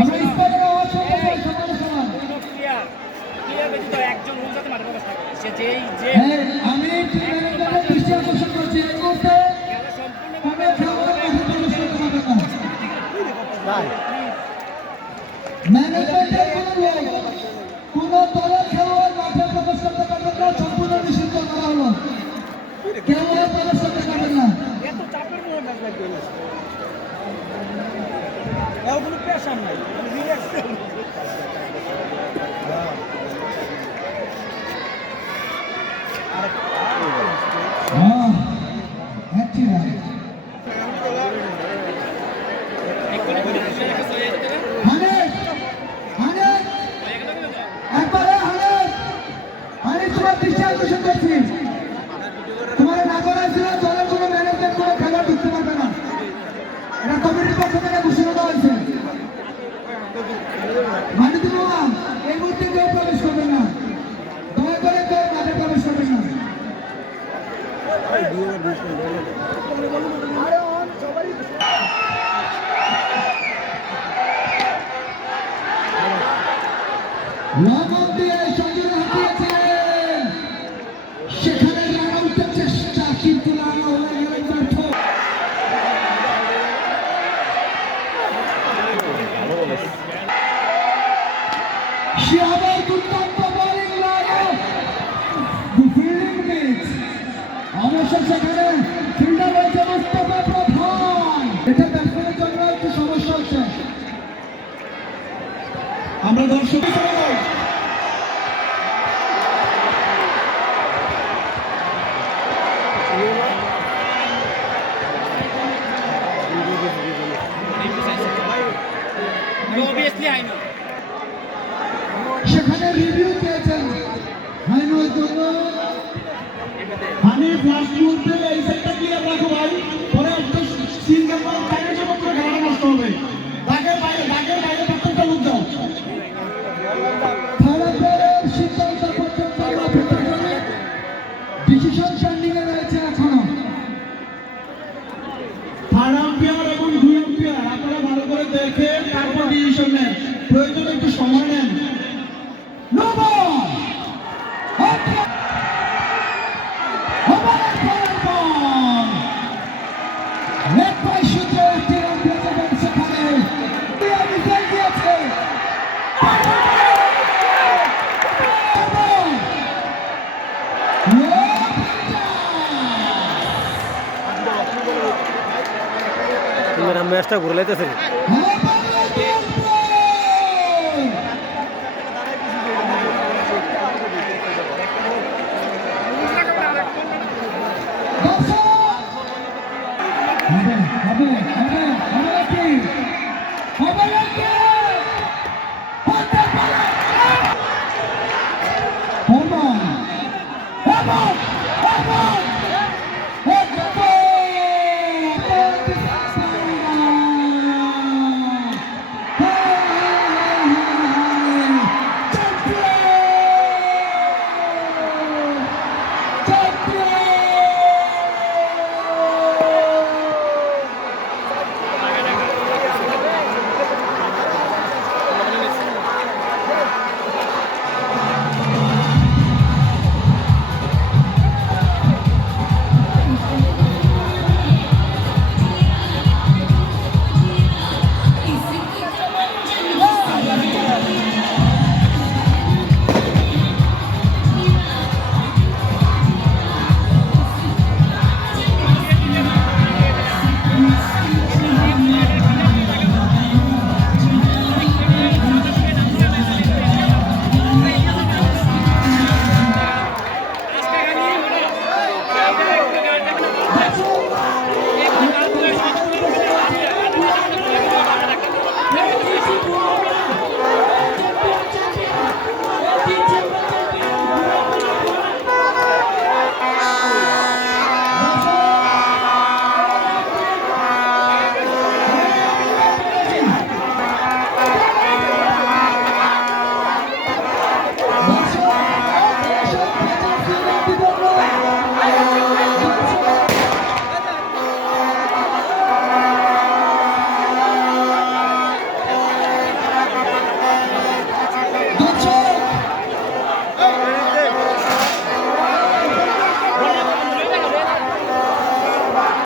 আমরা স্কোয়াডের আওয়াজ শুনতে চাই সমান সমান। একজন রুলসাতে মাঠে প্রবেশ করে সে যেই যে আমি টিম ম্যানেজারের দৃষ্টি আকর্ষণ করছি এই মুহূর্তে কোনো খেলোয়াড় মাঠে প্রবেশ করতে পারবে না। ম্যানেজমেন্টের কোনো দলের খেলোয়াড় মাঠে প্রবেশ করতে পারবে না, সম্পূর্ণ নিষিদ্ধ করা হলো। কেউ আর প্রবেশ করতে পারবেন না। এত চাপের মধ্যে ম্যাচ লাগবে এও কোনো প্রেশার নাই, রিল্যাক্স। তোমার না করা ছিল দলের কোনো ম্যানেজমেন্ট কোনো খেলোয়াড় ঢুকতে পারবে না, এটা কমিটির পক্ষ থেকে ঘোষণা দেওয়া হয়েছে। মানে তুমি এই মুহূর্তে কেউ প্রবেশ করবে না, দয়া করে কেউ মাঠে প্রবেশ করবে না। লবণ দিয়ে সঞ্জয় হাঁটিয়েছিলেন, সেখানে রান আউটের চেষ্টা কিন্তু রান হয়ে গেলেন ব্যর্থ। সে আবার দুর্দান্ত বোলিং ফিল্ডিং পিচ, অবশ্য সেখানে ফিল্ডার রয়েছে মোস্তফা প্রধান। এটা ব্যাটসম্যানের জন্য একটু সমস্যা হচ্ছে। আমরা দর্শক সেখানে রিভিউ পেয়েছেন হাইনোর জন্য। হানিফ লাস্ট মুহূর্তে এই সেটটা ক্লিয়ার রাখো ভাই, পরে একদম সিঙ্গেল বল টাইমে যখন করে খেলাটা নষ্ট হবে। দাগের বাইরে প্রত্যেকটা লোক যাও। খেলার সিদ্ধান্ত পর্যন্ত অপেক্ষা করে ডিসিশন স্ট্যান্ডিং এ রয়েছে এখনো। থার্ড আম্পায়ার এবং 2 আম্পায়ার আপনারা ভালো করে দেখে তারপর ডিসিশন নেন, প্রয়োজনে একটু সময় নেন। নো বল, লেগ বাই সূত্রে একটি রান পেয়ে যাবেন সেখানে। মিসাইল দিয়েছে, ম্যাচটা ঘুরে লাইতেছে। দর্শক